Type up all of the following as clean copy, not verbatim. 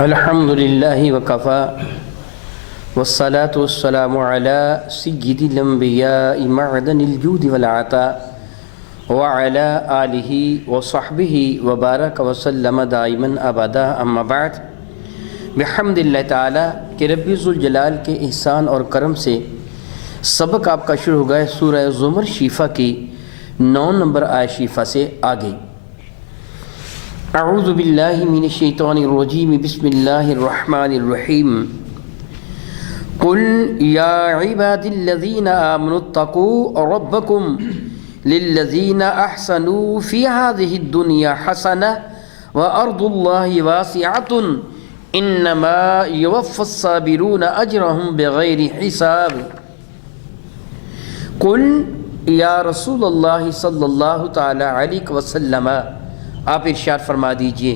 الحمد للہ وکفا والصلاة والسلام علی سید الانبیاء معدن الجود والعطاء وعلی آلہ وصحبہ وبارک وسلم دائما ابدا اما بعد بحمد اللہ تعالی کہ رب ذوالجلال کے احسان اور کرم سے سبق آپ کا شروع ہو گیا سورہ زمر شیفہ کی 9 نمبر آیت شیفہ سے آگے۔ اعوذ باللہ من الشیطان الرجیم بسم اللہ الرحمن الرحیم قل یا عباد الذین آمنوا اتقوا ربکم للذین احسنوا فی هذه الدنیا حسنہ وارض اللہ واسعۃ انما یوفی الصابرون اجرهم بغیر حساب۔ قل یا رسول اللہ صلی اللہ تعالی علیہ وسلم آپ ارشاد فرما دیجئے،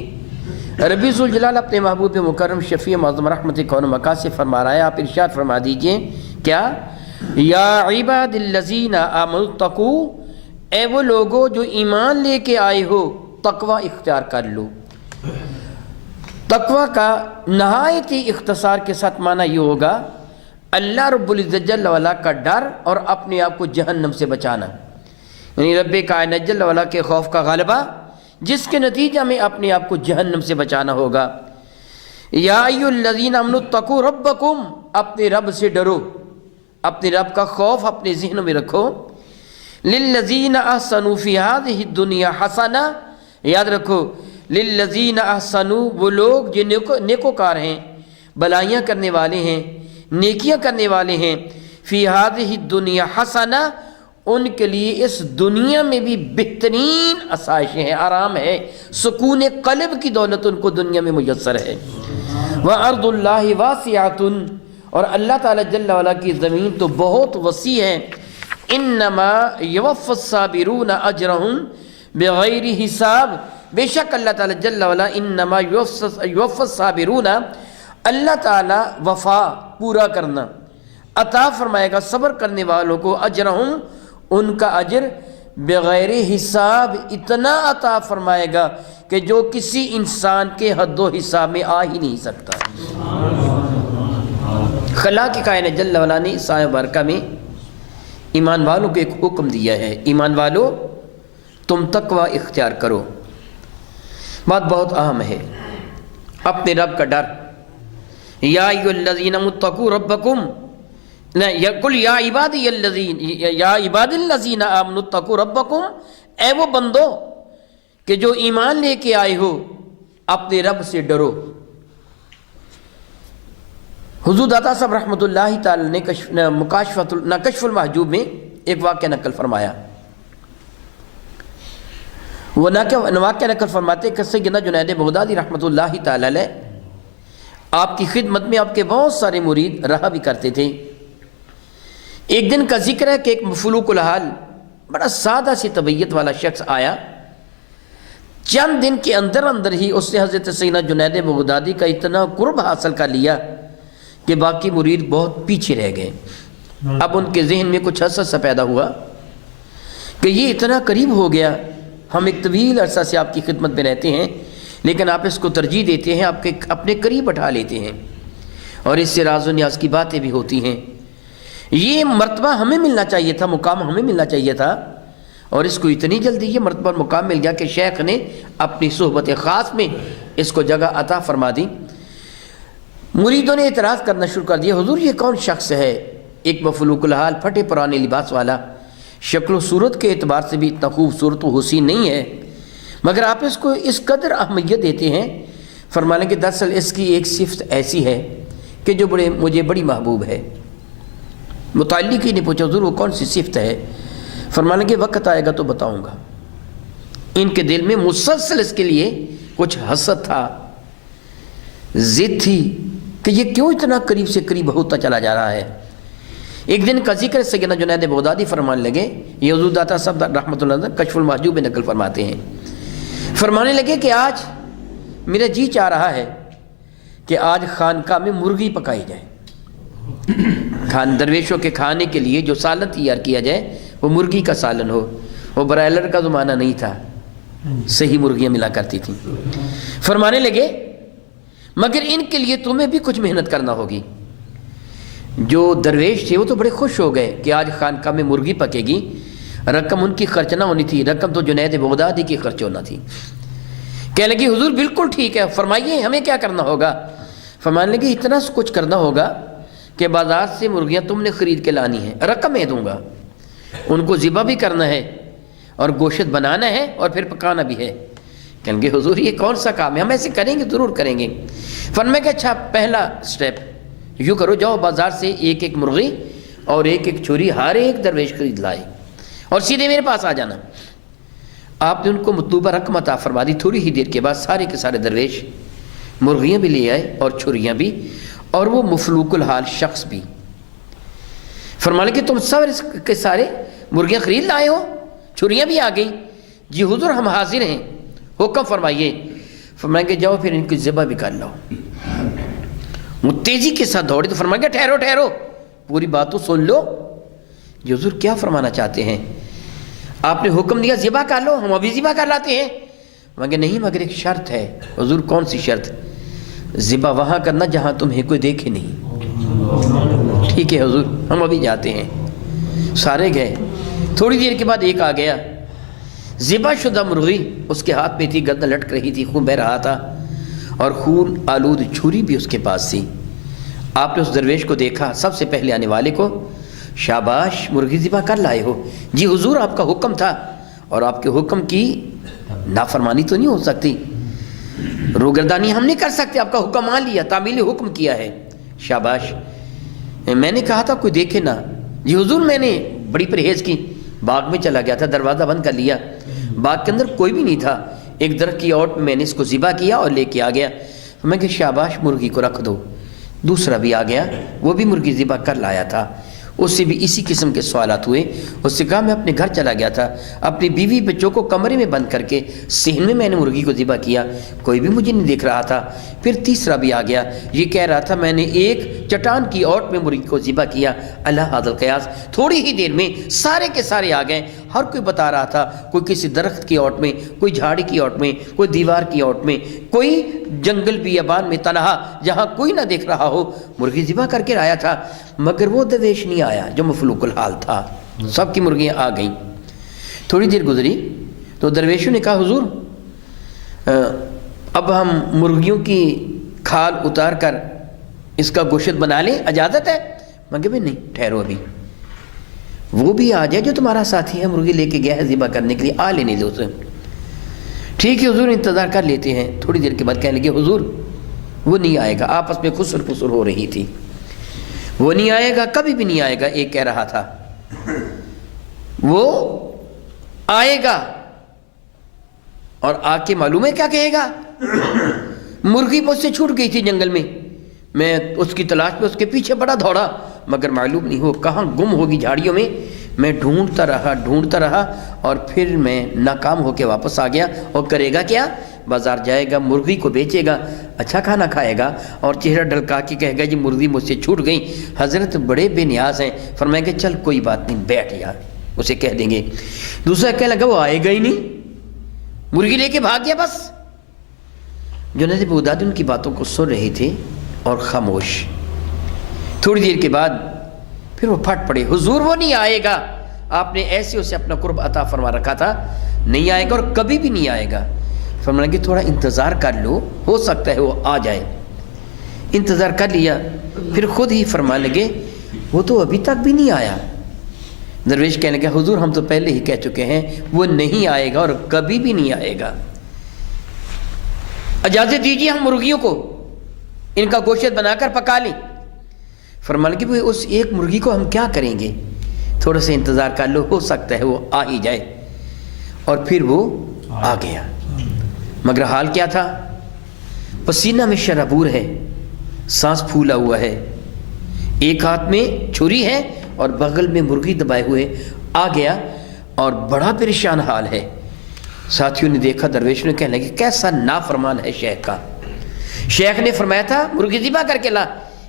رب ذوالجلال اپنے محبوب مکرم شفیع معظم رحمت کون مکان سے فرما رہا ہے، آپ ارشاد فرما دیجئے کیا؟ یا عباد الذین آمنوا اتقوا، اے وہ لوگو جو ایمان لے کے آئے ہو تقوی اختیار کر لو۔ تقوی کا نہایت ہی اختصار کے ساتھ معنی یہ ہوگا اللہ رب العزت جل وعلا کا ڈر اور اپنے آپ کو جہنم سے بچانا، یعنی رب کائنات جل وعلا کے خوف کا غلبہ جس کے نتیجہ میں اپنے آپ کو جہنم سے بچانا ہوگا۔ یا ایھا الذین آمنوا اتقوا ربکم، اپنے رب سے ڈرو، اپنے رب کا خوف اپنے ذہن میں رکھو۔ للذین احسنوا فی ہذہ الدنیا حسنہ، یاد رکھو للذین احسنوا، وہ لوگ جو نیکوکار ہیں، بلائیاں کرنے والے ہیں، نیکیاں کرنے والے ہیں، فی ہذہ الدنیا حسنہ، ان کے لیے اس دنیا میں بھی بہترین آسائشیں ہیں، آرام ہے، سکون قلب کی دولت ان کو دنیا میں میسر ہے۔ وَأَرْضُ اللَّهِ وَاسِعَةٌ، اور اللہ تعالیٰ جل وعلا کی زمین تو بہت وسیع ہے۔ إِنَّمَا يُوَفَّى الصَّابِرُونَ أَجْرَهُمْ بِغَيْرِ حساب، بے شک اللہ تعالیٰ جل وعلا انما یوفی الصابرون، اللہ تعالیٰ وفا پورا کرنا عطا فرمائے گا صبر کرنے والوں کو، اجرہم، ان کا اجر، بغیر حساب، اتنا عطا فرمائے گا کہ جو کسی انسان کے حد و حساب میں آ ہی نہیں سکتا۔ خالق کائنات جل وعلا نے اس آیت مبارکہ میں ایمان والوں کو ایک حکم دیا ہے، ایمان والو تم تقوی اختیار کرو۔ بات بہت اہم ہے، اپنے رب کا ڈر۔ یا ایھا الذین اتقوا ربکم، قل یا عبادی الذین آمنوا اتقوا ربکم، اے وہ بندو کہ جو ایمان لے کے آئے ہو اپنے رب سے ڈرو۔ حضور داتا صاحب رحمۃ اللہ تعالی نے کشف المحجوب میں ایک واقعہ نقل فرمایا، وہ واقعہ نقل فرماتے کہ سیدنا جنید بغدادی رحمۃ اللہ تعالی علیہ آپ کی خدمت میں آپ کے بہت سارے مرید رہا بھی کرتے تھے۔ ایک دن کا ذکر ہے کہ ایک مفلوق الحال بڑا سادہ سی طبیعت والا شخص آیا، چند دن کے اندر اندر ہی اس نے حضرت سیدنا جنید بغدادی کا اتنا قرب حاصل کر لیا کہ باقی مرید بہت پیچھے رہ گئے۔ اب ان کے ذہن میں کچھ حسد سا پیدا ہوا کہ یہ اتنا قریب ہو گیا، ہم ایک طویل عرصہ سے آپ کی خدمت میں رہتے ہیں لیکن آپ اس کو ترجیح دیتے ہیں، آپ کے اپنے قریب بٹھا لیتے ہیں اور اس سے راز و نیاز کی باتیں بھی ہوتی ہیں۔ یہ مرتبہ ہمیں ملنا چاہیے تھا، مقام ہمیں ملنا چاہیے تھا، اور اس کو اتنی جلدی یہ مرتبہ اور مقام مل گیا کہ شیخ نے اپنی صحبت خاص میں اس کو جگہ عطا فرما دی۔ مریدوں نے اعتراض کرنا شروع کر دیا، حضور یہ کون شخص ہے؟ ایک مفلوق الحال، پھٹے پرانے لباس والا، شکل و صورت کے اعتبار سے بھی اتنا خوبصورت و حسین نہیں ہے، مگر آپ اس کو اس قدر اہمیت دیتے ہیں۔ فرمانے کہ دراصل اس کی ایک صفت ایسی ہے کہ جو مجھے بڑی محبوب ہے۔ متعلق ہی نے پوچھا حضور وہ کون سی صفت ہے؟ فرمانے کہ وقت آئے گا تو بتاؤں گا۔ ان کے دل میں مسلسل اس کے لیے کچھ حسد تھا، ضد تھی کہ یہ کیوں اتنا قریب سے قریب ہوتا چلا جا رہا ہے۔ ایک دن کا ذکر سیدنا جنید بغدادی فرمانے لگے، یہ حضور داتا صاحب رحمۃ اللہ علیہ کشف المحجوب میں نقل فرماتے ہیں، فرمانے لگے کہ آج میرا جی چاہ رہا ہے کہ آج خانقاہ میں مرغی پکائی جائے، درویشوں کے کھانے کے لیے جو سالن تیار کیا جائے وہ مرغی کا سالن ہو۔ وہ برائلر کا زمانہ نہیں تھا، صحیح مرغیاں ملا کرتی تھیں۔ فرمانے لگے مگر ان کے لیے تمہیں بھی کچھ محنت کرنا ہوگی۔ جو درویش تھے وہ تو بڑے خوش ہو گئے کہ آج خانقاہ میں مرغی پکے گی، رقم ان کی خرچ نہ ہونی تھی، رقم تو جنید بغدادی کی خرچ ہونا تھی۔ کہنے لگی حضور بالکل ٹھیک ہے، فرمائیے ہمیں کیا کرنا ہوگا؟ فرمانے لگی اتنا کچھ کرنا ہوگا کہ بازار سے مرغیاں تم نے خرید کے لانی ہیں، رقم میں دوں گا، ان کو ذبح بھی کرنا ہے اور گوشت بنانا ہے اور پھر پکانا بھی ہے۔ کہنے لگے حضور یہ کون سا کام ہے، ہم ایسے کریں گے، ضرور کریں گے۔ فرمایا کہ اچھا پہلا سٹیپ یوں کرو، جاؤ بازار سے ایک ایک مرغی اور ایک ایک چھری ہر ایک درویش خرید لائے اور سیدھے میرے پاس آ جانا۔ آپ نے ان کو مطلوبہ رقم عطا فرما دی۔ تھوڑی ہی دیر کے بعد سارے کے سارے درویش مرغیاں بھی لے آئے اور چھریاں بھی، اور وہ مفلوک الحال شخص بھی۔ فرمانے کہ تم سب کے سارے مرغیاں خرید لائے ہو، چھریاں بھی آ گئی؟ جی حضور ہم حاضر ہیں، حکم فرمائیے۔ فرمائیں کہ جاؤ پھر ان کی ذبح بھی کر لاؤ۔ وہ تیزی کے ساتھ دوڑے تو فرمائیں کہ ٹھہرو ٹھہرو، پوری بات تو سن لو۔ جی حضور کیا فرمانا چاہتے ہیں؟ آپ نے حکم دیا ذبح کر لو، ہم ابھی ذبح کر لاتے ہیں۔ مگر نہیں، مگر ایک شرط ہے۔ حضور کون سی شرط؟ ذبح وہاں کرنا جہاں تمہیں کوئی دیکھے نہیں۔ ٹھیک ہے حضور ہم ابھی جاتے ہیں۔ سارے گئے۔ تھوڑی دیر کے بعد ایک آ گیا، ذبح شدہ مرغی اس کے ہاتھ میں تھی، گردن لٹک رہی تھی، خون بہہ رہا تھا اور خون آلود چھری بھی اس کے پاس تھی۔ آپ نے اس درویش کو دیکھا، سب سے پہلے آنے والے کو، شاباش مرغی ذبح کر لائے ہو۔ جی حضور آپ کا حکم تھا اور آپ کے حکم کی نافرمانی تو نہیں ہو سکتی، روگردانی ہم نہیں کر سکتے، آپ کا حکم مان لیا، تعمیل حکم کیا ہے، شاباش۔ میں نے کہا تھا کوئی دیکھے نہ۔ جی حضور میں نے بڑی پرہیز کی، باغ میں چلا گیا تھا، دروازہ بند کر لیا، باغ کے اندر کوئی بھی نہیں تھا، ایک درخت کی اوٹ میں نے اس کو ذبح کیا اور لے کے آ گیا۔ میں کہ شاباش مرغی کو رکھ دو۔ دوسرا بھی آ گیا، وہ بھی مرغی ذبح کر لایا تھا، اس سے بھی اسی قسم کے سوالات ہوئے۔ اس سے کہا میں اپنے گھر چلا گیا تھا، اپنی بیوی بچوں کو کمرے میں بند کر کے صحن میں نے مرغی کو ذبح کیا، کوئی بھی مجھے نہیں دیکھ رہا تھا۔ پھر تیسرا بھی آ گیا، یہ کہہ رہا تھا میں نے ایک چٹان کی اوٹ میں مرغی کو ذبح کیا۔ اللہ حاضر قیاس، تھوڑی ہی دیر میں سارے کے سارے آ گئے، ہر کوئی بتا رہا تھا، کوئی کسی درخت کی اوٹ میں، کوئی جھاڑی کی اوٹ میں، کوئی دیوار کی اوٹ میں، کوئی جنگل بیابان میں تنہا جہاں کوئی نہ دیکھ رہا ہو مرغی ذبح کر کے آیا تھا۔ مگر وہ درویش نہیں آیا جو مفلوک الحال تھا، سب کی مرغیاں آ گئیں۔ تھوڑی دیر گزری تو درویشوں نے کہا حضور اب ہم مرغیوں کی کھال اتار کر اس کا گوشت بنا لیں، اجازت ہے؟ مگر بھی نہیں، ٹھہرو ابھی، وہ بھی آ جائے جو تمہارا ساتھی ہے، مرغی لے کے گیا ہے ذبح کرنے کے لیے، آ لینے دو اسے۔ ٹھیک ہے حضور انتظار کر لیتے ہیں۔ تھوڑی دیر کے بعد کہنے لگے حضور وہ نہیں آئے گا، آپس میں خسر پسر ہو رہی تھی، وہ نہیں آئے گا، کبھی بھی نہیں آئے گا۔ ایک کہہ رہا تھا وہ آئے گا، اور آ کے معلوم ہے کیا کہے گا، مرغی مجھ سے چھوٹ گئی تھی جنگل میں اس کی تلاش میں اس کے پیچھے بڑا دوڑا، مگر معلوم نہیں ہو کہاں گم ہوگی جھاڑیوں میں ڈھونڈتا رہا اور پھر میں ناکام ہو کے واپس آ گیا۔ اور کرے گا کیا؟ بازار جائے گا، مرغی کو بیچے گا، اچھا کھانا کھائے گا اور چہرہ ڈھلکا کے کہے گا جی مرغی مجھ سے چھوٹ گئی۔ حضرت بڑے بے نیاز ہیں، فرمائیں کہ چل کوئی بات نہیں، بیٹھ یار، اسے کہہ دیں گے۔ دوسرا کہنے لگا وہ آئے گا ہی نہیں، مرغی لے کے بھاگ گیا بس۔ جنید بغدادی ان کی باتوں کو سن رہے تھے اور خاموش۔ تھوڑی دیر کے بعد پھر وہ پھٹ پڑے، حضور وہ نہیں آئے گا، آپ نے ایسے اسے اپنا قرب عطا فرما رکھا تھا، نہیں آئے گا اور کبھی بھی نہیں آئے گا۔ فرمایا کہ تھوڑا انتظار کر لو، ہو سکتا ہے وہ آ جائے۔ انتظار کر لیا، پھر خود ہی فرمانے لگے وہ تو ابھی تک بھی نہیں آیا۔ درویش کہنے لگا حضور ہم تو پہلے ہی کہہ چکے ہیں وہ نہیں آئے گا اور کبھی بھی نہیں آئے گا، اجازت دیجیے ہم مرغیوں کو ان کا گوشت بنا کر پکا لیں۔ فرمانے کہ اس ایک مرغی کو ہم کیا کریں گے، تھوڑا سا انتظار کر لو، ہو سکتا ہے وہ آ ہی جائے۔ اور پھر وہ آ گیا، مگر حال کیا تھا، پسینہ میں شرابور ہے، سانس پھولا ہوا ہے، ایک ہاتھ میں چھری ہے اور بغل میں مرغی دبائے ہوئے آ گیا اور بڑا پریشان حال ہے۔ ساتھیوں نے دیکھا، درویش نے کہنے لگے کیسا نافرمان ہے شیخ کا، شیخ نے فرمایا تھا مرغی ذبح کر کے لا،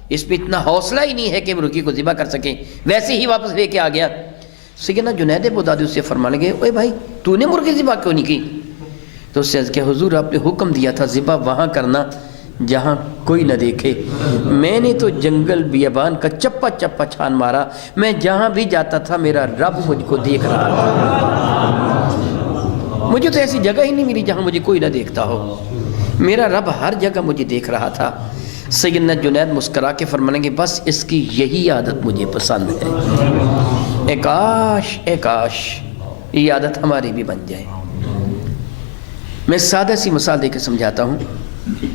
اس میں اتنا حوصلہ ہی نہیں ہے کہ مرغی کو ذبح کر سکیں، ویسے ہی واپس لے کے آ گیا۔ سیدنا جنید بغدادی سے فرمانے لگے اوے بھائی تو نے مرغی ذبح کیوں نہیں کی؟ تو اس سے کہ حضور آپ نے حکم دیا تھا ذبح وہاں کرنا جہاں کوئی نہ دیکھے. میں نے تو جنگل بیابان کا چپا چپا چھان مارا, میں جہاں بھی جاتا تھا میرا رب مجھ کو دیکھ رہا تھا. مجھے تو ایسی جگہ ہی نہیں ملی جہاں مجھے کوئی نہ دیکھتا ہو, میرا رب ہر جگہ مجھے دیکھ رہا تھا. سیدنا جنید مسکرا کے فرمائیں گے بس اس کی یہی عادت مجھے پسند ہے. اے کاش یہ عادت ہماری بھی بن جائے. میں سادہ سی مثال دے کے سمجھاتا ہوں.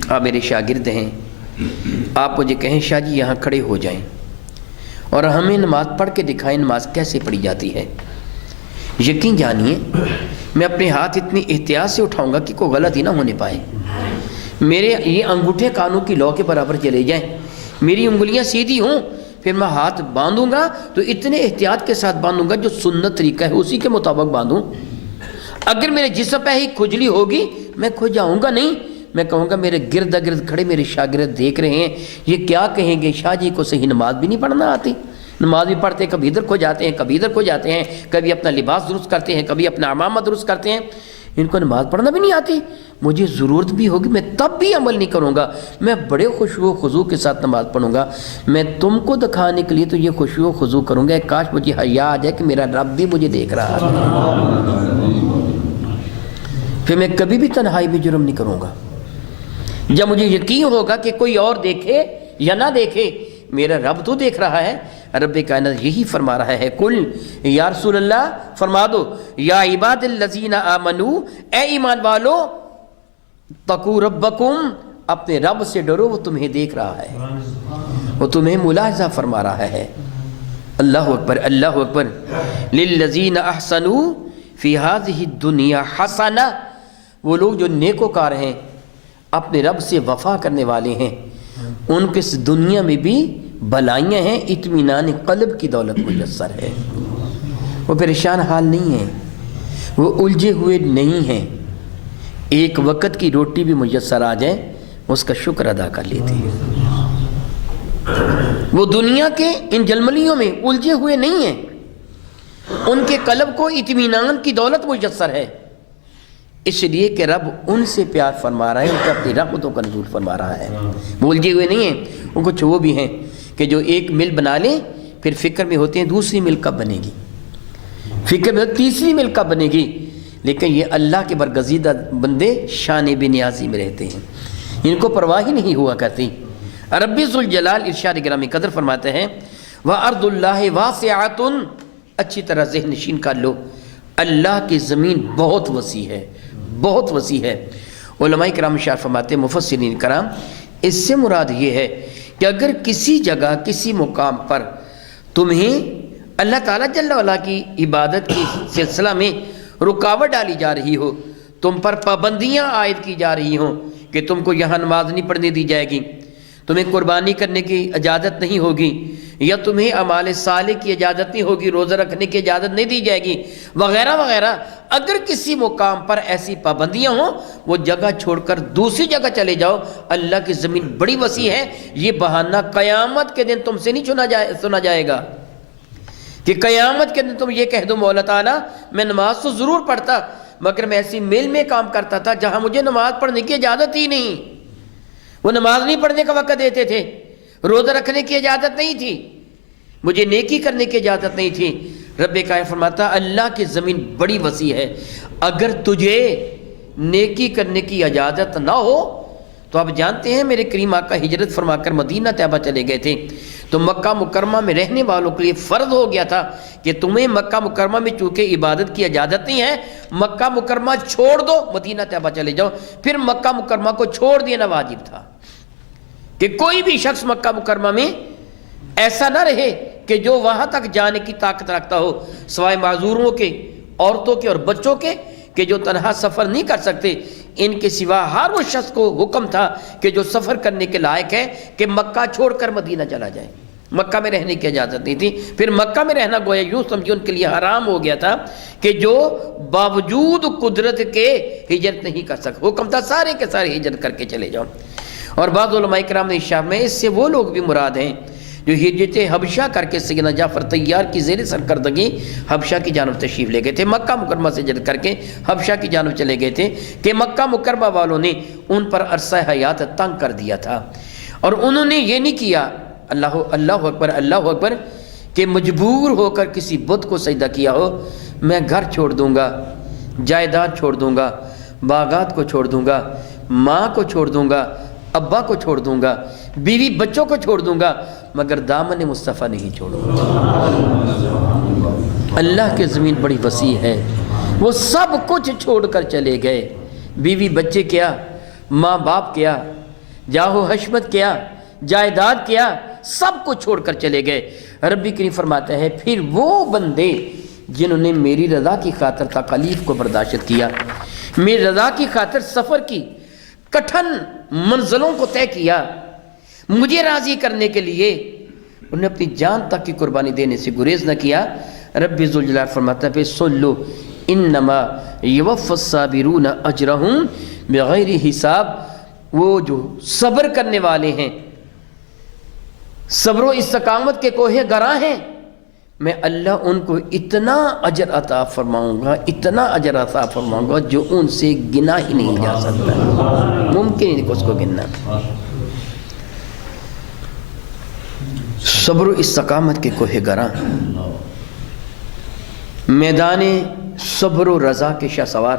آپ میرے شاگرد ہیں, آپ مجھے کہیں شاہ جی یہاں کھڑے ہو جائیں اور ہمیں نماز پڑھ کے دکھائیں نماز کیسے پڑھی جاتی ہے. یقین جانیے میں اپنے ہاتھ اتنی احتیاط سے اٹھاؤں گا کہ کوئی غلطی نہ ہونے پائے. میرے یہ انگوٹھے کانوں کی لو کے برابر چلے جائیں, میری انگلیاں سیدھی ہوں, پھر میں ہاتھ باندھوں گا تو اتنے احتیاط کے ساتھ باندھوں گا جو سنت طریقہ ہے اسی کے مطابق باندھوں. اگر میرے جسم پہ ہی کھجلی ہوگی میں کھجاؤں گا نہیں, میں کہوں گا میرے گرد گرد کھڑے میرے شاگرد دیکھ رہے ہیں, یہ کیا کہیں گے شاہ جی کو صحیح نماز بھی نہیں پڑھنا آتی. نماز بھی پڑھتے ہیں کبھی ادھر کھو جاتے ہیں کبھی ادھر کھو جاتے ہیں, کبھی اپنا لباس درست کرتے ہیں کبھی اپنا عمامہ درست کرتے ہیں, ان کو نماز پڑھنا بھی نہیں آتی. مجھے ضرورت بھی ہوگی میں تب بھی عمل نہیں کروں گا, میں بڑے خشوع و خضوع کے ساتھ نماز پڑھوں گا. میں تم کو دکھانے کے لیے تو یہ خشوع و خضوع کروں گا, کاش مجھے حیا آ جائے کہ میرا رب بھی مجھے دیکھ رہا ہے. پھر میں کبھی بھی تنہائی میں جرم نہیں کروں گا. جب مجھے یقین ہوگا کہ کوئی اور دیکھے یا نہ دیکھے میرا رب تو دیکھ رہا ہے. رب کائنات یہی فرما رہا ہے, کل یا رسول اللہ فرما دو یا عباد الذین آمنو, اے ایمان والو, تقوا ربکم, اپنے رب سے ڈرو, وہ تمہیں دیکھ رہا ہے, وہ تمہیں ملاحظہ فرما رہا ہے. اللہ اکبر اللہ اکبر. للذین احسنوا فی ہذہ الدنیا حسنہ, وہ لوگ جو نیکوکار ہیں اپنے رب سے وفا کرنے والے ہیں ان کے اس دنیا میں بھی بھلائیاں ہیں, اطمینان قلب کی دولت میسر ہے. وہ پریشان حال نہیں ہیں, وہ الجھے ہوئے نہیں ہیں, ایک وقت کی روٹی بھی میسر آ جائے اس کا شکر ادا کر لیتے ہیں. وہ دنیا کے ان جلملیوں میں الجھے ہوئے نہیں ہیں, ان کے قلب کو اطمینان کی دولت میسر ہے, اس لیے کہ رب ان سے پیار فرما رہا ہے, ان کو اپنی رحمتوں کا نزول فرما رہا ہے. وہ الجھے ہوئے نہیں ہیں. ان کو وہ بھی ہیں کہ جو ایک مل بنا لیں پھر فکر میں ہوتے ہیں دوسری مل کب بنے گی, فکر میں تیسری مل کب بنے گی. لیکن یہ اللہ کے برگزیدہ بندے شان بے نیازی میں رہتے ہیں, ان کو پرواہ ہی نہیں ہوا کرتی. رب ذوالجلال ارشاد گرامی قدر فرماتے ہیں وَأَرْضُ اللَّهِ وَاسِعَةٌ, اچھی طرح ذہن نشین کر لو, اللہ کی زمین بہت وسیع ہے, بہت وسیع ہے. علماء کرام ارشاد فرماتے ہیں, مفسرین کرام, اس سے مراد یہ ہے کہ اگر کسی جگہ کسی مقام پر تمہیں اللہ تعالیٰ جل وعلا کی عبادت کی سلسلہ میں رکاوٹ ڈالی جا رہی ہو, تم پر پابندیاں عائد کی جا رہی ہوں کہ تم کو یہاں نماز نہیں پڑھنے دی جائے گی, تمہیں قربانی کرنے کی اجازت نہیں ہوگی, یا تمہیں اعمال صالح کی اجازت نہیں ہوگی, روزہ رکھنے کی اجازت نہیں دی جائے گی, وغیرہ وغیرہ. اگر کسی مقام پر ایسی پابندیاں ہوں وہ جگہ چھوڑ کر دوسری جگہ چلے جاؤ. اللہ کی زمین بڑی وسیع ہے, یہ بہانہ قیامت کے دن تم سے نہیں سنا جائے گا کہ قیامت کے دن تم یہ کہہ دو مولا تعالیٰ میں نماز تو ضرور پڑھتا مگر میں ایسی میل میں کام کرتا تھا جہاں مجھے نماز پڑھنے کی اجازت ہی نہیں. وہ نماز نہیں پڑھنے کا وقت دیتے تھے, روزہ رکھنے کی اجازت نہیں تھی, مجھے نیکی کرنے کی اجازت نہیں تھی. رب کائنات فرماتا اللہ کی زمین بڑی وسیع ہے, اگر تجھے نیکی کرنے کی اجازت نہ ہو تو آپ جانتے ہیں میرے کریم آقا ہجرت فرما کر مدینہ طیبہ چلے گئے تھے, تو مکہ مکرمہ میں رہنے والوں کے لیے فرض ہو گیا تھا کہ تمہیں مکہ مکرمہ میں چونکہ عبادت کی اجازت نہیں ہے, مکہ مکرمہ چھوڑ دو, مدینہ طیبہ چلے جاؤ. پھر مکہ مکرمہ کو چھوڑ دینا واجب تھا کہ کوئی بھی شخص مکہ مکرمہ میں ایسا نہ رہے کہ جو وہاں تک جانے کی طاقت رکھتا ہو, سوائے معذوروں کے, عورتوں کے اور بچوں کے کہ جو تنہا سفر نہیں کر سکتے. ان کے سوا ہر وہ شخص کو حکم تھا کہ جو سفر کرنے کے لائق ہے کہ مکہ چھوڑ کر مدینہ چلا جائے, مکہ میں رہنے کی اجازت نہیں تھی. پھر مکہ میں رہنا گویا یوں سمجھو ان کے لیے حرام ہو گیا تھا کہ جو باوجود قدرت کے ہجرت نہیں کر سکتے. حکم تھا سارے کے سارے ہجرت کر کے چلے جاؤ. اور بعض علماء کرام نے ارشاد میں اس سے وہ لوگ بھی مراد ہیں جو ہجرت حبشہ کر کے سیدنا جعفر طیار کی زیر سرکردگی حبشہ کی جانب تشریف لے گئے تھے، مکہ مکرمہ سے ہجرت کر کے حبشہ کی جانب چلے گئے تھے کہ مکہ مکرمہ والوں نے ان پر عرصہ حیات تنگ کر دیا تھا، اور انہوں نے یہ نہیں کیا اللہ اکبر کہ مجبور ہو کر کسی بت کو سجدہ کیا ہو، میں گھر چھوڑ دوں گا، جائیداد چھوڑ دوں گا، باغات کو چھوڑ دوں گا، ماں کو چھوڑ دوں گا، ابا کو چھوڑ دوں گا، بیوی بچوں کو چھوڑ دوں گا، مگر دامن مصطفیٰ نہیں چھوڑوں گا۔ اللہ کی زمین بڑی وسیع ہے، وہ سب کچھ چھوڑ کر چلے گئے، بیوی بچے کیا، ماں باپ کیا، جاہ و حشمت کیا، جائیداد کیا، سب کو چھوڑ کر چلے گئے۔ ربی کریم فرماتا ہے پھر وہ بندے جنہوں نے میری رضا کی خاطر تکالیف کو برداشت کیا، میری رضا کی خاطر سفر کی کٹھن منزلوں کو طے کیا، مجھے راضی کرنے کے لیے انہوں نے اپنی جان تک کی قربانی دینے سے گریز نہ کیا، رب ذوالجلال فرماتا ہے پہ سلو انما یوفی الصابرون اجرہم بغیر حساب، وہ جو صبر کرنے والے ہیں، صبر و استقامت کے کوہ گراں ہیں، میں اللہ ان کو اتنا اجر عطا فرماؤں گا، اتنا اجر عطا فرماؤں گا جو ان سے گنا ہی نہیں جا سکتا، ممکن ہی نہیں اس کو گننا۔ صبر و استقامت کے کوہ گراں، میدان صبر و رضا کے شاہ سوار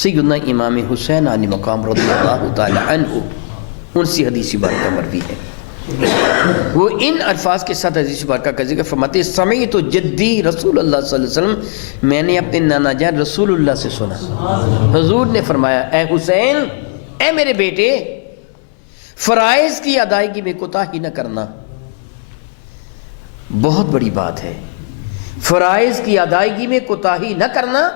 سیدنا امام حسین علی مقام رضی اللہ تعالی عنہ، ان سے حدیث بارکہ مروی ہے، وہ ان الفاظ کے ساتھ حدیث بارکہ کا ذکر فرماتے ہیں سمعت جدی رسول اللہ صلی اللہ علیہ وسلم، میں نے اپنے نانا جان رسول اللہ سے سنا، حضور نے فرمایا اے حسین، اے میرے بیٹے، فرائض کی ادائیگی میں کوتاہی نہ کرنا، بہت بڑی بات ہے، فرائض کی ادائیگی میں کوتاہی نہ کرنا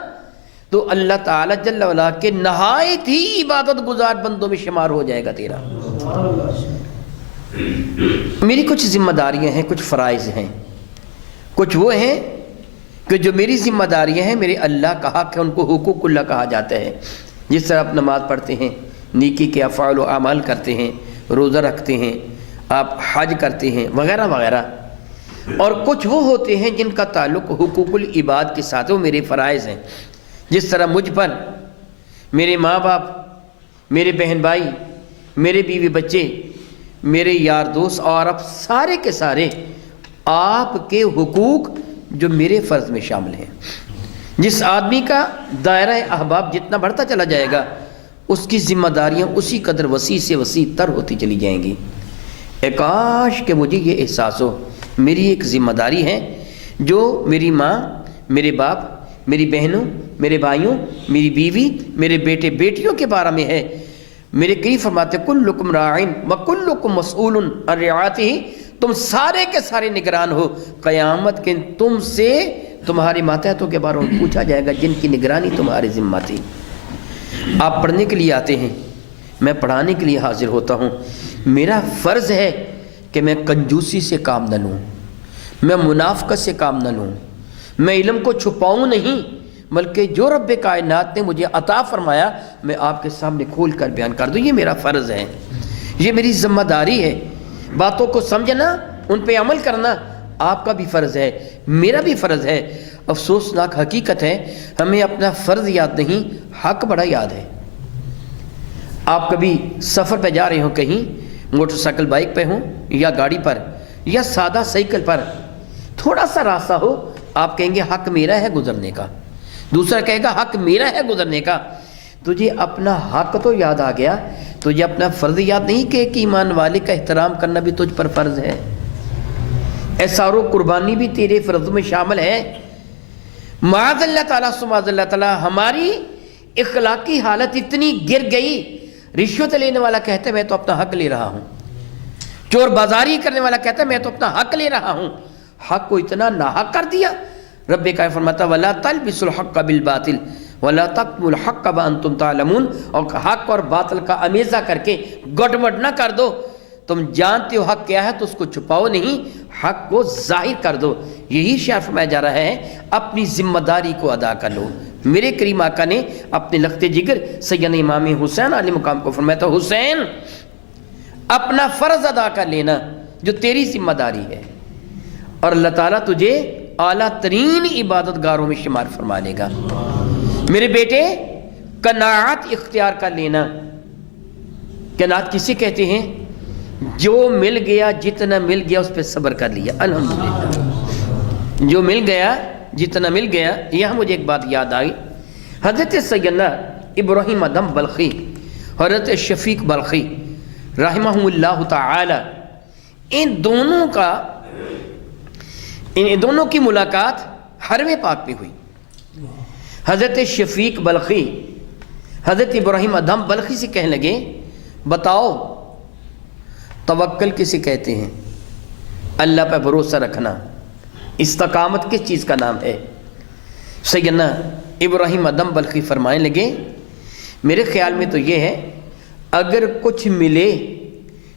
تو اللہ تعالیٰ جل وعلا کے نہایت ہی عبادت گزار بندوں میں شمار ہو جائے گا تیرا۔ میری کچھ ذمہ داریاں ہیں، کچھ فرائض ہیں، کچھ وہ ہیں کہ جو میری ذمہ داریاں ہیں، میرے اللہ کا حق ہے، ان کو حقوق اللہ کہا جاتا ہے، جس طرح آپ نماز پڑھتے ہیں، نیکی کے افعال و اعمال کرتے ہیں، روزہ رکھتے ہیں، آپ حج کرتے ہیں وغیرہ وغیرہ، اور کچھ وہ ہوتے ہیں جن کا تعلق حقوق العباد کے ساتھ، وہ میرے فرائض ہیں، جس طرح مجھ پر میرے ماں باپ، میرے بہن بھائی، میرے بیوی بچے، میرے یار دوست اور اب سارے کے سارے آپ کے حقوق جو میرے فرض میں شامل ہیں۔ جس آدمی کا دائرہ احباب جتنا بڑھتا چلا جائے گا، اس کی ذمہ داریاں اسی قدر وسیع سے وسیع تر ہوتی چلی جائیں گی۔ اے کاش کہ مجھے یہ احساس ہو میری ایک ذمہ داری ہے جو میری ماں، میرے باپ، میری بہنوں، میرے بھائیوں، میری بیوی، میرے بیٹے بیٹیوں کے بارے میں ہے۔ میرے کریم فرماتے کلکم راعٍ وکلکم مسئول عن رعایتہ، تم سارے کے سارے نگران ہو، قیامت کے تم سے تمہارے ماتحتوں کے بارے میں پوچھا جائے گا جن کی نگرانی تمہارے ذمہ تھی۔ آپ پڑھنے کے لیے آتے ہیں، میں پڑھانے کے لیے حاضر ہوتا ہوں، میرا فرض ہے کہ میں کنجوسی سے کام نہ لوں، میں منافقت سے کام نہ لوں، میں علم کو چھپاؤں نہیں، بلکہ جو رب کائنات نے مجھے عطا فرمایا میں آپ کے سامنے کھول کر بیان کر دوں، یہ میرا فرض ہے، یہ میری ذمہ داری ہے۔ باتوں کو سمجھنا، ان پہ عمل کرنا آپ کا بھی فرض ہے، میرا بھی فرض ہے۔ افسوسناک حقیقت ہے ہمیں اپنا فرض یاد نہیں، حق بڑا یاد ہے۔ آپ کبھی سفر پہ جا رہے ہوں، کہیں موٹر سائیکل بائک پہ ہوں یا گاڑی پر یا سادہ سائیکل پر، تھوڑا سا راستہ ہو، آپ کہیں گے حق میرا ہے گزرنے کا، دوسرا کہے گا حق میرا ہے گزرنے کا، تجھے اپنا حق تو یاد آ گیا، تجھے اپنا فرض یاد نہیں کہ ایک ایمان والے کا احترام کرنا بھی تجھ پر فرض ہے، احسار و قربانی بھی تیرے فرض میں شامل ہے۔ معاذ اللہ تعالیٰ سماذ اللہ تعالیٰ ہماری اخلاقی حالت اتنی گر گئی، رشوت لینے والا کہتا ہے میں تو اپنا حق لے رہا ہوں، چور بازاری کرنے والا کہتا ہے میں تو اپنا حق لے رہا ہوں، حق کو اتنا ناحق کر دیا۔ رب کا فرماتا وَلَا تَلْبِسُوا الْحَقَّ بِالْبَاطِلِ وَلَا تَكْتُمُوا الْحَقَّ وَأَنْتُمْ تَعْلَمُونَ، اور حق اور باطل کا امیزہ کر کے گڑبڑ نہ کر دو، تم جانتے ہو حق کیا ہے تو اس کو چھپاؤ نہیں، حق کو ظاہر کر دو۔ یہی شعر فرمایا جا رہا ہے اپنی ذمہ داری کو ادا کر لو۔ میرے کریم آقا نے اپنے لخت جگر سیدنا امام حسین علیہ مقام کو فرمایا تھا حسین اپنا فرض ادا کر لینا، جو تیری ذمہ داری ہے، اور اللہ تعالیٰ تجھے اعلیٰ ترین عبادت گاروں میں شمار فرما لے گا۔ میرے بیٹے، قناعت اختیار کر لینا۔ قناعت کسے کہتے ہیں؟ جو مل گیا، جتنا مل گیا اس پہ صبر کر لیا، الحمدللہ۔ جو مل گیا، جتنا مل گیا۔ یہاں مجھے ایک بات یاد آئی، حضرت سیدنا ابراہیم ادم بلخی، حضرت شفیق بلخی رحمہ اللہ تعالی، ان دونوں کی ملاقات حرم پاک پہ ہوئی۔ حضرت شفیق بلخی حضرت ابراہیم ادم بلخی سے کہنے لگے، بتاؤ توکل کسے کہتے ہیں؟ اللہ پہ بھروسہ رکھنا، استقامت کس چیز کا نام ہے؟ سیدنا ابراہیم ادم بلخی فرمانے لگے، میرے خیال میں تو یہ ہے، اگر کچھ ملے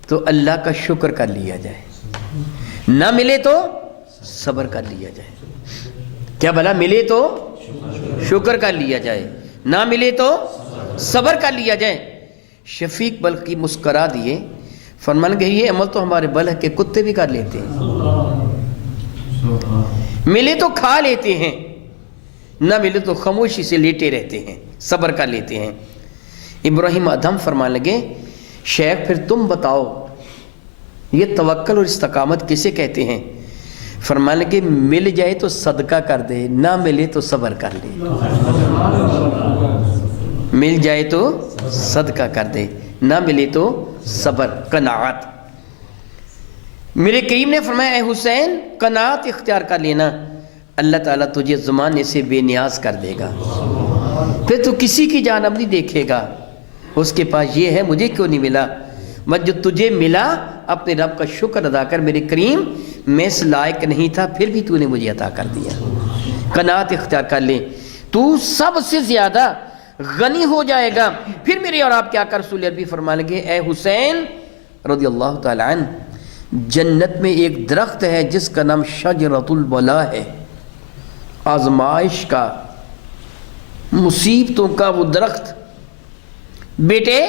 تو اللہ کا شکر کر لیا جائے، نہ ملے تو صبر کر لیا جائے۔ کیا بھلا؟ ملے تو شکر کر لیا جائے، نہ ملے تو صبر کر لیا جائے۔ شفیق بلخی مسکرا دیے، فرمان کہ یہ عمل تو ہمارے بلخ کے کتے بھی کر لیتے ہیں، ملے تو کھا لیتے ہیں، نہ ملے تو خاموشی سے لیٹے رہتے ہیں، صبر کر لیتے ہیں۔ ابراہیم ادم فرمان لگے، شیخ پھر تم بتاؤ یہ توکل اور استقامت کسے کہتے ہیں؟ فرمان لگے، مل جائے تو صدقہ کر دے، نہ ملے تو صبر کر لے۔ مل جائے تو صدقہ کر دے، نہ ملے تو صبر، قناعت۔ میرے کریم نے فرمایا، اے حسین قناعت اختیار کر لینا، اللہ تعالیٰ تجھے زمانے سے بے نیاز کر دے گا، پھر تو کسی کی جانب نہیں دیکھے گا، اس کے پاس یہ ہے مجھے کیوں نہیں ملا، جو تجھے ملا اپنے رب کا شکر ادا کر، میرے کریم میں اس لائق نہیں تھا، پھر بھی تو نے مجھے عطا کر دیا۔ قناعت اختیار کر لے، تو سب سے زیادہ غنی ہو جائے گا۔ پھر میرے اور آپ کیا کر رسول عربی فرما لگے، اے حسین رضی اللہ تعالی عنہ، جنت میں ایک درخت ہے جس کا نام شجرۃ البلا ہے، آزمائش کا، مصیبتوں کا وہ درخت۔ بیٹے،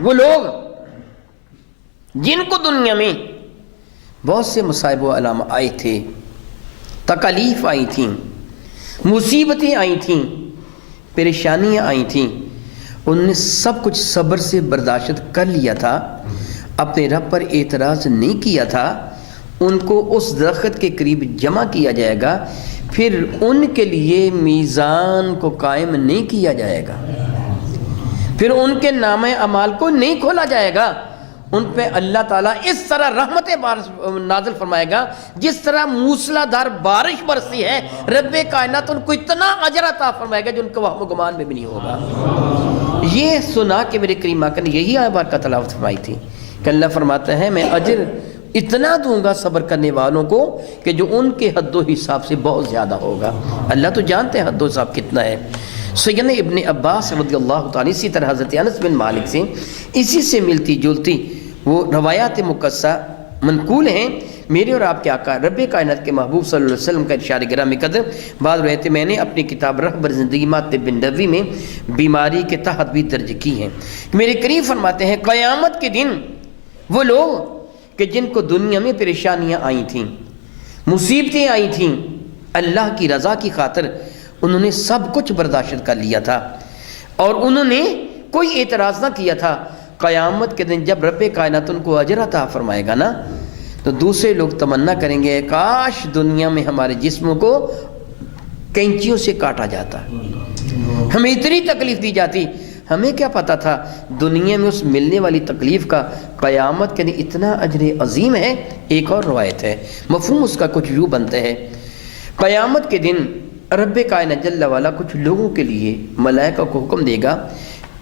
وہ لوگ جن کو دنیا میں بہت سے مصائب و علام آئے تھے، تکالیف آئی تھیں، مصیبتیں آئی تھیں، پریشانیاں آئی تھیں، انہوں نے سب کچھ صبر سے برداشت کر لیا تھا، اپنے رب پر اعتراض نہیں کیا تھا۔ ان کو اس درخت کے قریب جمع کیا جائے گا، پھر ان کے لیے میزان کو قائم نہیں کیا جائے گا، پھر ان کے نامہ اعمال کو نہیں کھولا جائے گا، ان پہ اللہ تعالیٰ اس طرح رحمتیں نازل فرمائے گا جس طرح موسلا دھار بارش برسی ہے۔ رب کائنات ان کو اتنا اجر عطا فرمائے گا جو ان کو وہم و گمان میں بھی نہیں ہوگا۔ یہ سنا کہ میرے کریم آقا نے یہی آیت کا تلاوت فرمائی تھی کہ اللہ فرماتا ہے میں اجر اتنا دوں گا صبر کرنے والوں کو کہ جو ان کے حد و حساب سے بہت زیادہ ہوگا۔ اللہ تو جانتے ہیں حد و حساب کتنا ہے۔ سیدنا ابن عباس رضی اللہ تعالیٰ، اسی طرح حضرت انس بن مالک سے اسی سے ملتی جلتی وہ روایات مقصہ منقول ہیں۔ میرے اور آپ کے آقا رب کائنات کے محبوب صلی اللہ علیہ وسلم کا ارشاد گرامی قدر بعض روایتیں میں نے اپنی کتاب رہبر زندگی طب نبوی میں بیماری کے تحت بھی درج کی ہیں۔ میرے کریم فرماتے ہیں قیامت کے دن وہ لوگ کہ جن کو دنیا میں پریشانیاں آئی تھیں، مصیبتیں آئی تھیں، اللہ کی رضا کی خاطر انہوں نے سب کچھ برداشت کر لیا تھا اور انہوں نے کوئی اعتراض نہ کیا تھا، قیامت کے دن جب رب کائنات ان کو اجر عطا فرمائے گا نا، تو دوسرے لوگ تمنا کریں گے کاش دنیا میں ہمارے جسموں کو کینچیوں سے کاٹا جاتا، ہمیں اتنی تکلیف دی جاتی، ہمیں کیا پتا تھا دنیا میں اس ملنے والی تکلیف کا قیامت کے دن اتنا اجر عظیم ہے۔ ایک اور روایت ہے، مفہوم اس کا کچھ یوں بنتا ہے، قیامت کے دن رب کائنات جل والا کچھ لوگوں کے لیے ملائکہ کو حکم دے گا،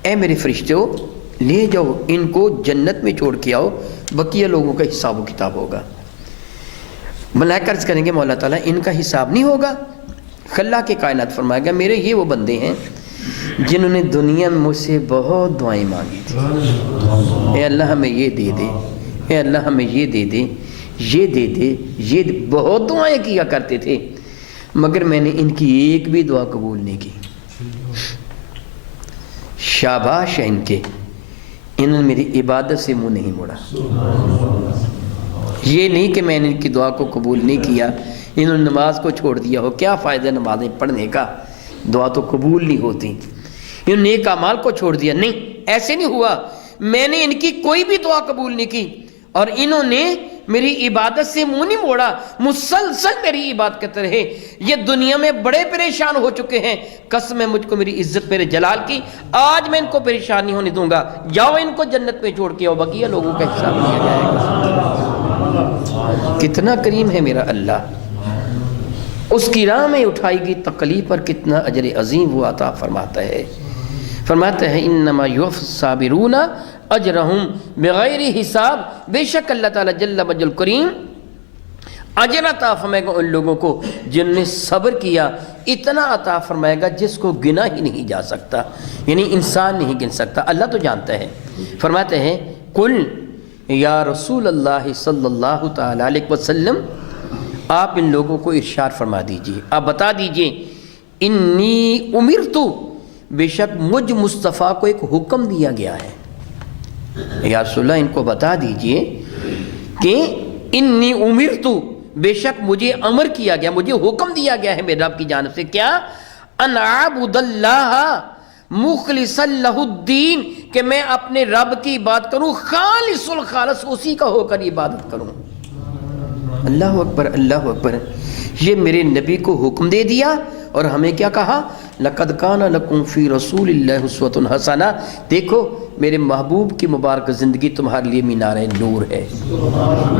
اے میرے فرشتوں لے جاؤ ان کو جنت میں چھوڑ کے آؤ، بقیہ لوگوں کا حساب و کتاب ہوگا۔ ملائکہ عرض کریں گے مولا تعالیٰ ان کا حساب نہیں ہوگا؟ اللہ کے کائنات فرمائے گا میرے یہ وہ بندے ہیں جنہوں نے دنیا میں مجھ سے بہت دعائیں مانگی تھی، اے اللہ ہمیں یہ دے دے، اے اللہ ہمیں یہ دے دے، یہ دے دے، یہ دے، بہت دعائیں کیا کرتے تھے، مگر میں نے ان کی ایک بھی دعا قبول نہیں کی۔ شاباش ہے انہوں نے میری عبادت سے منہ نہیں موڑا. یہ نہیں کہ میں نے ان کی دعا کو قبول نہیں کیا، انہوں نے نماز کو چھوڑ دیا ہو. کیا فائدہ نمازیں پڑھنے کا، دعا تو قبول نہیں ہوتی. انہوں نے نیک اعمال کو چھوڑ دیا. نہیں، ایسے نہیں ہوا. میں نے ان کی کوئی بھی دعا قبول نہیں کی اور انہوں نے میری عبادت سے منہ نہیں موڑا، مسلسل میری عبادت کرتے رہے. یہ دنیا میں بڑے پریشان ہو چکے ہیں. قسم ہے مجھ کو میری عزت میرے جلال کی، آج میں ان کو پریشان نہیں ہونے دوں گا. جاؤ ان کو جنت میں چھوڑ کے آؤ، بقیہ لوگوں کا حساب لیا جائے گا. کتنا کریم ہے میرا اللہ. اس کی راہ میں اٹھائی گئی تکلیف پر کتنا اجر عظیم وہ عطا فرماتا ہے. فرماتا ہے انما یوفی الصابرون اجرہم بغیر حساب. بے شک اللہ تعالیٰ جل مجل کریم اجر عطا فرمائے گا ان لوگوں کو جن نے صبر کیا. اتنا عطا فرمائے گا جس کو گنا ہی نہیں جا سکتا، یعنی انسان نہیں گن سکتا، اللہ تو جانتا ہے. فرماتے ہیں قل یا رسول اللہ صلی اللہ تعالیٰ علیہ وسلم، آپ ان لوگوں کو ارشاد فرما دیجئے، آپ بتا دیجئے انی امرتو، بے شک مجھ مصطفیٰ کو ایک حکم دیا گیا ہے. یا رسول اللہ ان کو بتا دیجئے کہ انی امرتو، بے شک مجھے امر کیا گیا، مجھے حکم دیا گیا ہے میرے رب کی جانب سے. کیا؟ ان اعبد اللہ مخلصا لہ الدین، کہ میں اپنے رب کی عبادت کروں خالص الخالص، اسی کا ہو کر عبادت کروں. اللہ اکبر، اللہ اکبر. یہ میرے نبی کو حکم دے دیا اور ہمیں کیا کہا؟ لقد کان لکم فی رسول اللہ اسوۃ حسنہ. دیکھو میرے محبوب کی مبارک زندگی تمہارے لیے مینار نور ہے.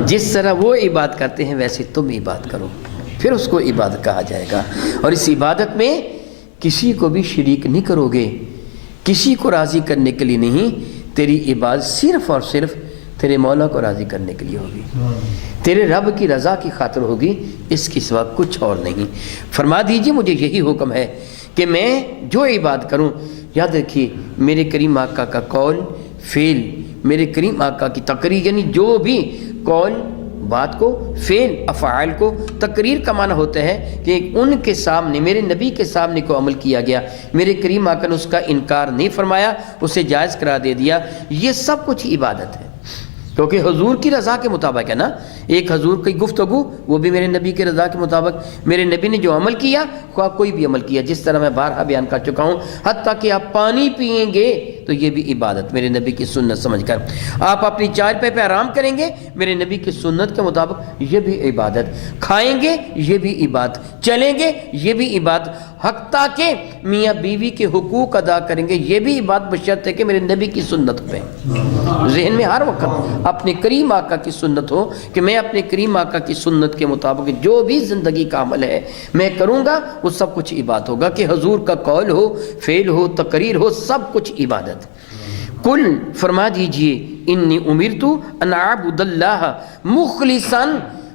جس طرح وہ عبادت کرتے ہیں ویسے تم عبادت کرو، پھر اس کو عبادت کہا جائے گا. اور اس عبادت میں کسی کو بھی شریک نہیں کرو گے، کسی کو راضی کرنے کے لیے نہیں. تیری عبادت صرف اور صرف تیرے مولا کو راضی کرنے کے لیے ہوگی، تیرے رب کی رضا کی خاطر ہوگی، اس کے سوا کچھ اور نہیں. فرما دیجئے مجھے یہی حکم ہے کہ میں جو عبادت کروں، یاد رکھیے میرے کریم آقا کا قول فعل، میرے کریم آقا کی تقریر، یعنی جو بھی قول بات کو، فعل افعال کو. تقریر کا معنی ہوتا ہے کہ ان کے سامنے، میرے نبی کے سامنے کو عمل کیا گیا، میرے کریم آقا نے اس کا انکار نہیں فرمایا، اسے جائز قرار دے دیا. یہ سب کچھ عبادت ہے، کیونکہ حضور کی رضا کے مطابق ہے نا. ایک حضور کی گفتگو، وہ بھی میرے نبی کی رضا کے مطابق. میرے نبی نے جو عمل کیا، خواہ کوئی بھی عمل کیا، جس طرح میں بارہا بیان کر چکا ہوں، حتیٰ کہ آپ پانی پئیں گے تو یہ بھی عبادت میرے نبی کی سنت سمجھ کر. آپ اپنی چارپائی پہ آرام کریں گے میرے نبی کی سنت کے مطابق، یہ بھی عبادت. کھائیں گے یہ بھی عبادت، چلیں گے یہ بھی عبادت، حتیٰ کہ میاں بیوی کے حقوق ادا کریں گے یہ بھی عبادت، بشرط ہے کہ میرے نبی کی سنت پہ. ذہن میں ہر وقت اپنے کریم آقا کی سنت ہو کہ میں اپنے کریم آقا کی سنت کے مطابق جو بھی زندگی کا عمل ہے میں کروں گا، وہ سب کچھ عبادت ہوگا. کہ حضور کا قول ہو، فعل ہو، تقریر ہو، سب کچھ عبادت. قل فرما دیجئے انی امرتو ان اعبد اللہ مخلصا،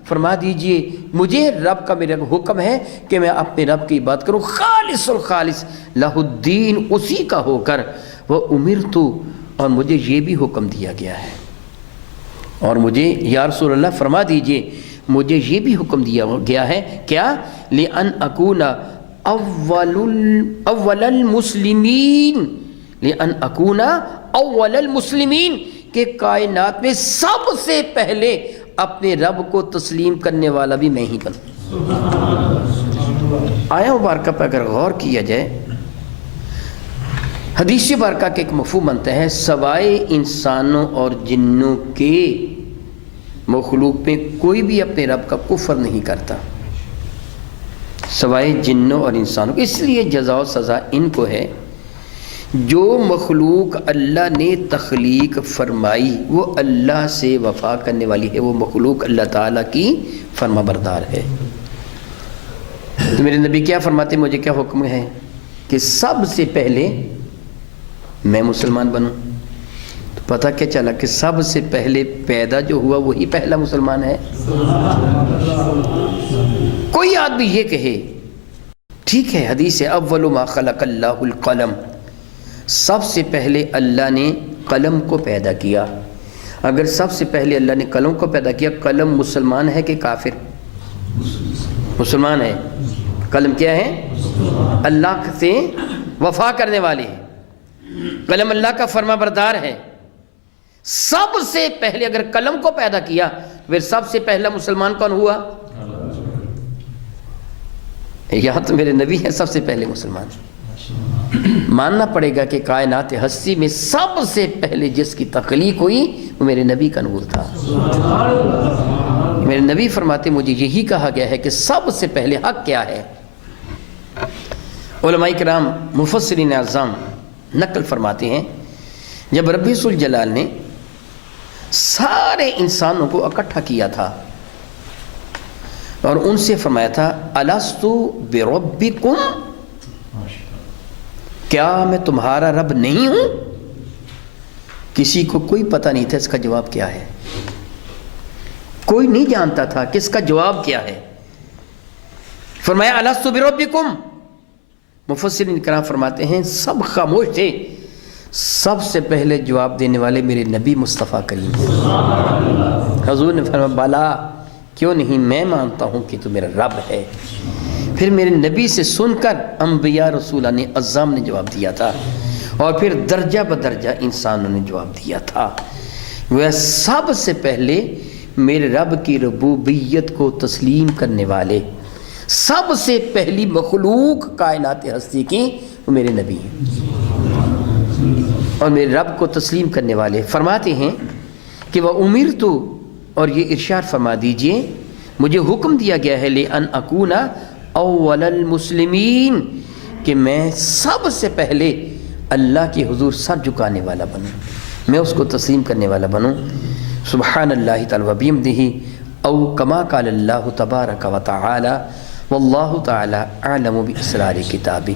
فرما دیجئے مجھے رب کا میرا حکم ہے کہ میں اپنے رب کی عبادت کروں خالص الخالص لہ الدین، اسی کا ہو کر. وہ امرتو، اور مجھے یہ بھی حکم دیا گیا ہے، اور مجھے یا رسول اللہ فرما دیجئے مجھے یہ بھی حکم دیا گیا ہے. کیا؟ لِأَنْ أَكُونَ اول المسلمین، لِأَنْ أَكُونَ اول المسلمین، کہ کائنات میں سب سے پہلے اپنے رب کو تسلیم کرنے والا بھی میں ہی بنوں. آیا مبارکہ پہ اگر غور کیا جائے، حدیث مبارکہ کے ایک مفہوم بنتا ہے، سوائے انسانوں اور جنوں کے مخلوق میں کوئی بھی اپنے رب کا کفر نہیں کرتا، سوائے جنوں اور انسانوں. اس لیے جزا و سزا ان کو ہے. جو مخلوق اللہ نے تخلیق فرمائی وہ اللہ سے وفا کرنے والی ہے، وہ مخلوق اللہ تعالیٰ کی فرما بردار ہے. تو میرے نبی کیا فرماتے، مجھے کیا حکم ہے کہ سب سے پہلے میں مسلمان بنوں. تو پتہ کیا چلا کہ سب سے پہلے پیدا جو ہوا وہی پہلا مسلمان ہے. کوئی آدمی یہ کہے، ٹھیک ہے حدیث ہے اول ما خلق اللہ القلم، سب سے پہلے اللہ نے قلم کو پیدا کیا. اگر سب سے پہلے اللہ نے قلم کو پیدا کیا، قلم مسلمان ہے کہ کافر؟ مسلمان ہے. قلم کیا ہے؟ اللہ سے وفا کرنے والے ہے. قلم اللہ کا فرما بردار ہے. سب سے پہلے اگر قلم کو پیدا کیا پھر سب سے پہلا مسلمان کون ہوا؟ یہاں تو میرے نبی ہے سب سے پہلے مسلمان. ماننا پڑے گا کہ کائنات ہستی میں سب سے پہلے جس کی تخلیق ہوئی وہ میرے نبی کا نور تھا. میرے نبی فرماتے مجھے یہی کہا گیا ہے کہ سب سے پہلے حق کیا ہے. علماء کرام مفسرین اعظام نقل فرماتے ہیں جب رب ذوالجلال نے سارے انسانوں کو اکٹھا کیا تھا اور ان سے فرمایا تھا الستُ بربکم، کیا میں تمہارا رب نہیں ہوں؟ کسی کو کوئی پتہ نہیں تھا اس کا جواب کیا ہے. کوئی نہیں جانتا تھا کہ اس کا جواب کیا ہے. فرمایا الستُ بربکم. مفسرین کرام فرماتے ہیں سب خاموش تھے. سب سے پہلے جواب دینے والے میرے نبی مصطفیٰ کریم. حضور نے فرمایا بالا کیوں نہیں، میں مانتا ہوں کہ تو میرا رب ہے. پھر میرے نبی سے سن کر انبیاء رسولہ نے اعظام نے جواب دیا تھا اور پھر درجہ بدرجہ انسانوں نے جواب دیا تھا. وہ سب سے پہلے میرے رب کی ربوبیت کو تسلیم کرنے والے، سب سے پہلی مخلوق کائنات ہستی کی وہ میرے نبی ہیں اور میرے رب کو تسلیم کرنے والے. فرماتے ہیں کہ وہ امرت، اور یہ ارشاد فرما دیجئے مجھے حکم دیا گیا ہے لِأَنْ أَكُونَ اول المسلمین، کہ میں سب سے پہلے اللہ کے حضور سر جھکانے والا بنوں، میں اس کو تسلیم کرنے والا بنوں. سبحان اللہ تعالی و بحمدہ او کما قال اللہ تبارک و تعالی واللہ تعالی اعلم باسرار کتابہ.